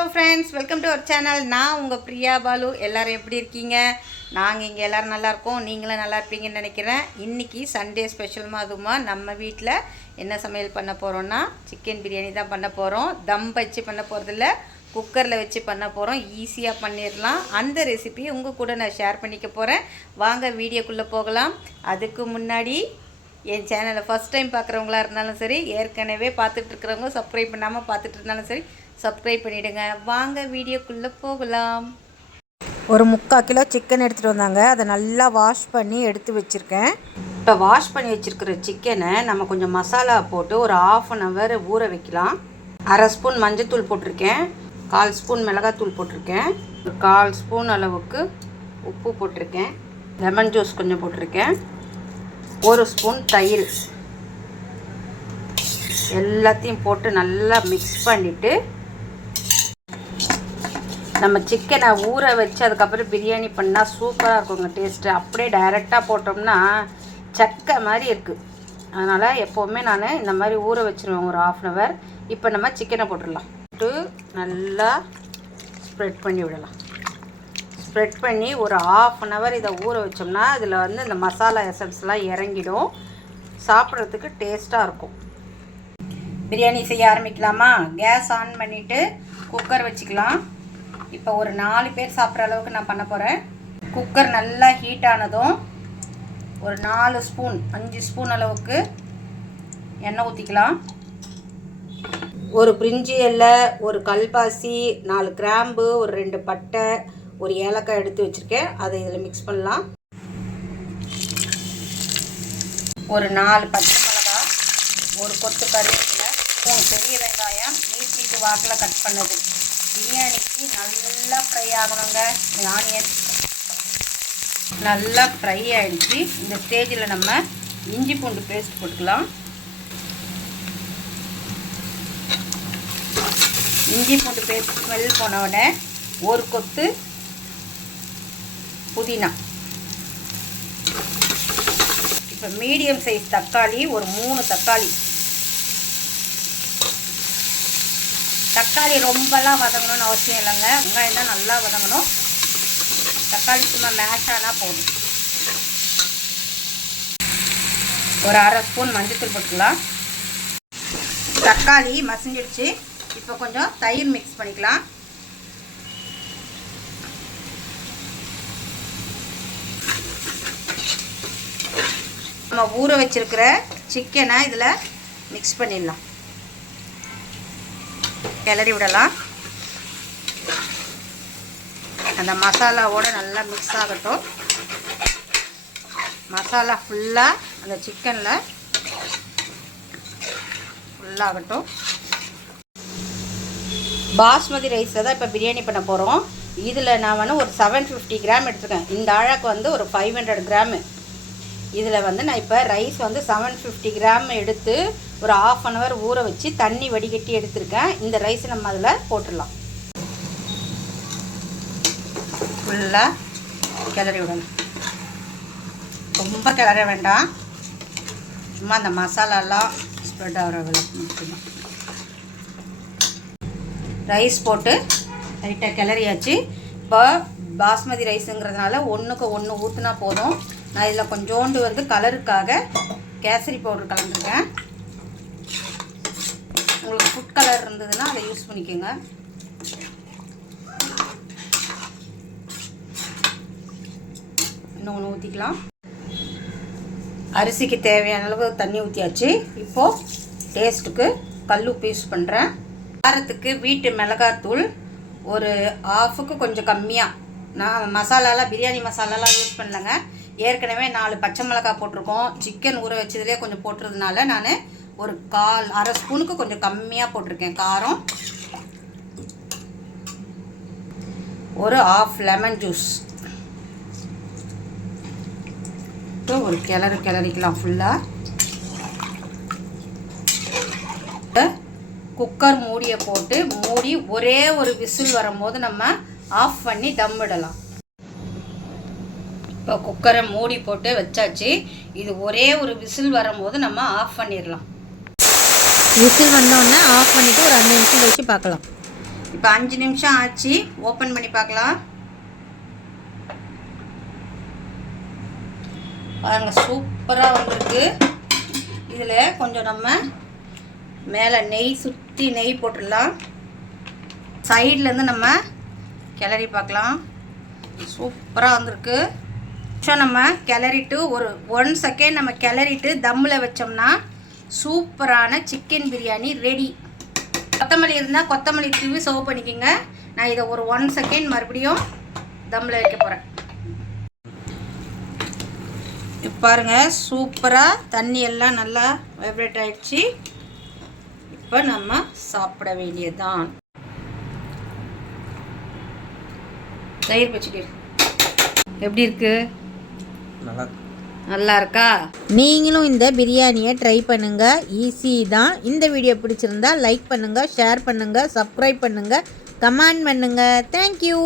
Hello friends, welcome to our channel. நான் உங்கள் பிரியா பாலு. எல்லோரும் எப்படி இருக்கீங்க? நாங்கள் இங்கே எல்லோரும் நல்லாயிருக்கோம். நீங்களும் நல்லா இருப்பீங்கன்னு நினைக்கிறேன். இன்றைக்கி சண்டே ஸ்பெஷல் அதுமா நம்ம வீட்டில் என்ன சமையல் பண்ண போகிறோன்னா சிக்கன் பிரியாணி தான் பண்ண போகிறோம். தம் வச்சு பண்ண போகிறதில்ல, குக்கரில் வச்சு பண்ண போகிறோம். ஈஸியாக பண்ணிடலாம். அந்த ரெசிபி உங்கள் கூட நான் ஷேர் பண்ணிக்க போகிறேன். வாங்க வீடியோக்குள்ளே போகலாம். அதுக்கு முன்னாடி என் சேனலை ஃபஸ்ட் டைம் பார்க்குறவங்களா இருந்தாலும் சரி, ஏற்கனவே பார்த்துட்ருக்கிறவங்க சப்ஸ்கிரைப் பண்ணாமல் பார்த்துட்டு இருந்தாலும் சரி, சப்ஸ்கிரைப் பண்ணிவிடுங்க. வாங்க வீடியோக்குள்ளே போகலாம். ஒரு 3/4 கிலோ சிக்கன் எடுத்துகிட்டு வந்தாங்க. அதை நல்லா வாஷ் பண்ணி எடுத்து வச்சுருக்கேன். இப்போ வாஷ் பண்ணி வச்சுருக்கிற சிக்கனை நம்ம கொஞ்சம் மசாலா போட்டு ஒரு 1/2 hour ஊற வைக்கலாம். 1/2 ஸ்பூன் மஞ்சத்தூள் போட்டிருக்கேன், 1/4 ஸ்பூன் மிளகாத்தூள் போட்டிருக்கேன், ஒரு 1/4 ஸ்பூன் அளவுக்கு உப்பு போட்டிருக்கேன், லெமன் ஜூஸ் கொஞ்சம் போட்டிருக்கேன், 1 ஸ்பூன் தயிர். எல்லாத்தையும் போட்டு நல்லா மிக்ஸ் பண்ணிவிட்டு நம்ம சிக்கனை ஊற வச்சு அதுக்கப்புறம் பிரியாணி பண்ணால் சூப்பராக இருக்குங்க டேஸ்ட்டு. அப்படியே டைரெக்டாக போட்டோம்னா சக்கை மாதிரி இருக்குது. அதனால் எப்போவுமே நான் இந்த மாதிரி ஊற வச்சுருவேன் ஒரு 1/2 hour. இப்போ நம்ம சிக்கனை போட்டுடலாம். போட்டு நல்லா ஸ்ப்ரெட் பண்ணி விடலாம். ஸ்ப்ரெட் பண்ணி ஒரு 1/2 hour இதை ஊற வச்சோம்னா இதில் வந்து இந்த மசாலா எசன்ஸ்லாம் இறங்கிடும். சாப்பிட்றதுக்கு டேஸ்ட்டாக இருக்கும். பிரியாணி செய்ய ஆரம்பிக்கலாமா? கேஸ் ஆன் பண்ணிவிட்டு குக்கர் வச்சுக்கலாம். இப்போ ஒரு 4 பேர் சாப்பிட்ற அளவுக்கு நான் பண்ண போகிறேன். குக்கர் நல்லா ஹீட் ஆனதும் ஒரு 4 ஸ்பூன் 5 ஸ்பூன் அளவுக்கு எண்ணெய் ஊற்றிக்கலாம். ஒரு பிரிஞ்சி இலை, ஒரு கல்பாசி, 4 கிராம்பு, ஒரு 2 பட்டை, ஒரு ஏலக்காய் எடுத்து வச்சுருக்கேன். அதை இதில் மிக்ஸ் பண்ணலாம். ஒரு 4 பச்சை மிளகாய், ஒரு கொத்து கருவேப்பிலை, 3 பெரிய வெங்காயம் நீட்டு வாக்கில் கட் பண்ணது. பிரியாணிக்கு நல்லா ஃப்ரை ஆகணுங்க. ஆனியன் நல்லா ஃப்ரை ஆகிடுச்சு. இந்த ஸ்டேஜில் நம்ம இஞ்சி பூண்டு பேஸ்ட் போட்டுக்கலாம். இஞ்சி பூண்டு பேஸ்ட் ஸ்மெல் போன உடனே ஒரு கொத்து புதினா. இப்போ மீடியம் சைஸ் தக்காளி, ஒரு 3 தக்காளி. தக்காளி ரொம்பலாம் வதங்கணும்னு அவசியம் இல்லைங்க. வெங்காயம் தான் நல்லா வதங்கணும். தக்காளி சும்மா மேஷ் ஆனால் போதும். ஒரு 1/2 ஸ்பூன் மஞ்சத்தூள் போட்டுக்கலாம். தக்காளி மசிஞ்சிடுச்சு. இப்போ கொஞ்சம் தயிர் மிக்ஸ் பண்ணிக்கலாம். நம்ம ஊற வச்சிருக்கிற சிக்கனை இதில் மிக்ஸ் பண்ணிடலாம். கிளறி விடலாம். அந்த மசாலாவோட நல்லா மிக்ஸ் ஆகட்டும். மசாலா ஃபுல்லாக அந்த சிக்கனில் ஃபுல்லாகட்டும். பாஸ்மதி ரைஸை தான் இப்போ பிரியாணி பண்ண போகிறோம். இதில் நான் வந்து ஒரு 750 கிராம் எடுத்துருக்கேன். இந்த அழகு வந்து ஒரு 500 கிராமு. இதில் வந்து நான் இப்போ ரைஸ் வந்து 750 கிராம் எடுத்து ஒரு 1/2 hour ஊற வச்சு தண்ணி வடிகட்டி எடுத்துருக்கேன். இந்த ரைஸை நம்ம அதில் போட்டுடலாம். ஃபுல்லாக கிளறி விடணும். ரொம்ப கிளற வேண்டாம். சும்மா அந்த மசாலாலாம் ஸ்ப்ரெட் ஆகிற மட்டும்தான். ரைஸ் போட்டு லைட்டாக கிளறியாச்சு. இப்போ பாஸ்மதி ரைஸுங்கிறதுனால 1க்கு 1 ஊற்றினா போதும். நான் இதில் கொஞ்சோண்டு வந்து கலருக்காக கேசரி பவுடர் கலந்துருக்கேன். உங்களுக்கு ஃபுட் கலர் இருந்ததுன்னா அதை யூஸ் பண்ணிக்கோங்க. இன்னும் 1 ஊற்றிக்கலாம். அரிசிக்கு தேவையான அளவு தண்ணி ஊற்றியாச்சு. இப்போது டேஸ்ட்டுக்கு கல் உப்பு யூஸ் பண்ணுறேன். காரத்துக்கு வீட்டு மிளகாத்தூள் ஒரு 1/2க்கு கொஞ்சம் கம்மியாக. நான் மசாலாலாம் பிரியாணி மசாலாலாம் யூஸ் பண்ணலைங்க. ஏற்கனவே 4 பச்சை மிளகாய் போட்டிருக்கோம். சிக்கன் ஊற வச்சதுலேயே கொஞ்சம் போட்டுறதுனால நான் ஒரு 1/2 ஸ்பூனுக்கு கொஞ்சம் கம்மியாக போட்டிருக்கேன் காரம். ஒரு 1/2 லெமன் ஜூஸ். ஒரு கிளறிக்கலாம் ஃபுல்லாக. குக்கர் மூடியை போட்டு மூடி ஒரே ஒரு விசில் வரும்போது நம்ம ஆஃப் பண்ணி தம் விடலாம். இப்போ குக்கரை மூடி போட்டு வச்சாச்சு. இது ஒரே ஒரு விசில் வரும்போது நம்ம ஆஃப் பண்ணிடலாம். விசில் வந்தோடனே ஆஃப் பண்ணிவிட்டு ஒரு 5 நிமிஷம் கழிச்சு பார்க்கலாம். இப்போ 5 நிமிஷம் ஆச்சு, ஓப்பன் பண்ணி பார்க்கலாம். பாருங்கள், சூப்பராக வந்திருக்கு. இதில் கொஞ்சம் நம்ம மேலே நெய் சுற்றி நெய் போட்டுடலாம். சைட்லேருந்து நம்ம கிளறி பார்க்கலாம். சூப்பராக வந்திருக்கு. ஸோ நம்ம கிளறிட்டு ஒரு 1 செகண்ட் நம்ம கிளறிட்டு தம்மில் வச்சோம்னா சூப்பரான சிக்கன் பிரியாணி ரெடி. கொத்தமல்லி இருந்தால் கொத்தமல்லி தூவி சர்வ் பண்ணிக்கோங்க. நான் இதை ஒரு 1 செகண்ட் மறுபடியும் தம்மில் வைக்க போகிறேன். இப்போ பாருங்கள், சூப்பராக தண்ணி எல்லாம் நல்லா வைப்ரேட் ஆகிடுச்சு. இப்போ நம்ம சாப்பிட வேண்டியதுதான். தயிர் பச்சடி எப்படி இருக்கு? நல்லா இருக்கா? நீங்களும் இந்த பிரியாணியை ட்ரை பண்ணுங்கள். ஈஸி தான். இந்த வீடியோ பிடிச்சிருந்தா லைக் பண்ணுங்கள், ஷேர் பண்ணுங்கள், சப்ஸ்கிரைப் பண்ணுங்கள், கமெண்ட் பண்ணுங்கள். தேங்க்யூ.